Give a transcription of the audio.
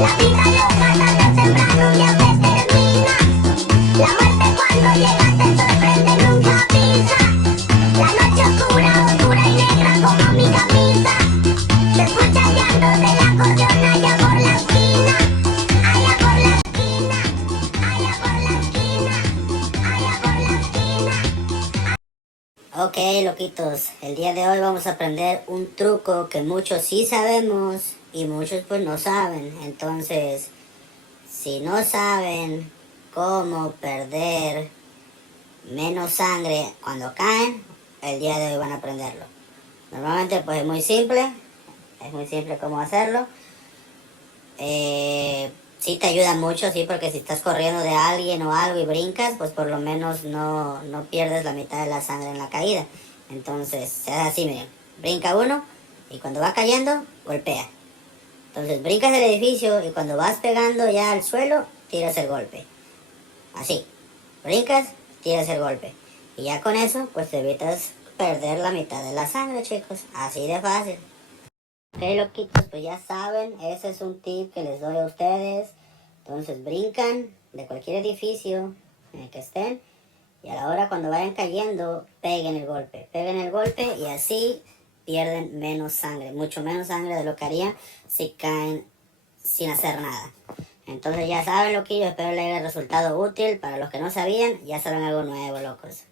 La vida loca tarde o temprano ya se termina. La muerte cuando llega te sorprende, nunca avisa. La noche oscura, oscura y negra como mi camisa. Se escucha el llanto de la cordiona allá por la esquina. Allá por la esquina. Allá por la esquina. Allá por la esquina. Ok, loquitos, el día de hoy vamos a aprender un truco que muchos sí sabemos y muchos pues no saben. Entonces, si no saben cómo perder menos sangre cuando caen, el día de hoy van a aprenderlo. Normalmente pues es muy simple cómo hacerlo. Sí te ayuda mucho, sí, porque si estás corriendo de alguien o algo y brincas, pues por lo menos no pierdes la mitad de la sangre en la caída. Entonces, se hace así, miren, brinca uno y cuando va cayendo, golpea. Entonces brincas del edificio y cuando vas pegando ya al suelo, tiras el golpe. Así, brincas, tiras el golpe. Y ya con eso, pues te evitas perder la mitad de la sangre, chicos. Así de fácil. Ok, loquitos, pues ya saben, ese es un tip que les doy a ustedes. Entonces brincan de cualquier edificio en el que estén y a la hora cuando vayan cayendo, peguen el golpe y así pierden menos sangre, mucho menos sangre de lo que harían si caen sin hacer nada. Entonces ya saben, loquillos, espero les haya resultado útil. Para los que no sabían, ya saben algo nuevo, locos.